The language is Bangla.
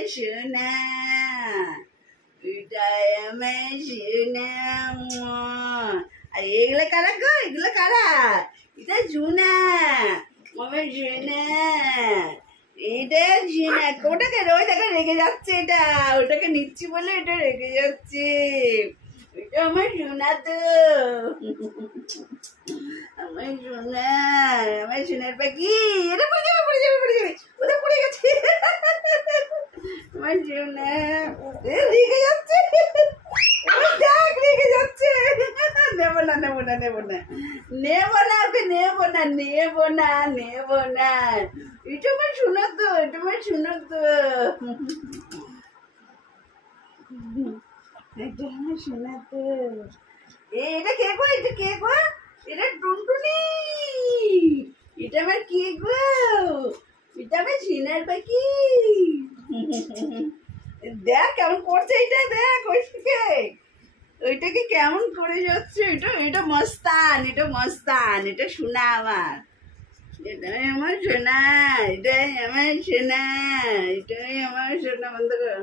আমার সোনা, এটাই আমার সোনা। আর এগুলো কারা গো, এগুলো কারা? এটা জুনা, আমার সোনা, এটা সোনা। ওটাকে ওই দেখা রেগে যাচ্ছে, এটা ওটাকে নিচ্ছি বলে এটা রেগে যাচ্ছে। এটা আমার সোনা তো, আমার সোনা, আমার সোনার পাখি। এটা পড়ে যাবে, পড়ে যাবে, পড়ে যাবে, ওটা পড়ে গেছে। আমার সোনা রেগে যাচ্ছে, দেখ রেগে যাচ্ছে। নেবো না, নেবো না, নেবো না, নেবো না, ওকে নেবো না, নেবো না, নেবো না। এটা আমার শোনো তো, এটা আমার শোনো তো, এটা আমার শোনা তো। এটা কে গো, এটা কে গো? এটা টুনটুনি, এটা আমার কে গো? এটা আমার সিনার পাখি। দেখ কেমন করছে, এটা দেখ ওইটাকে, ওইটাকে কেমন করে যাচ্ছে। এটা এটা মস্তান, এটা মস্তান, এটা সোনা আমার, এটাই আমার সোনা, এটাই আমার সোনা, এটাই আমার সোনা। বন্ধ কর।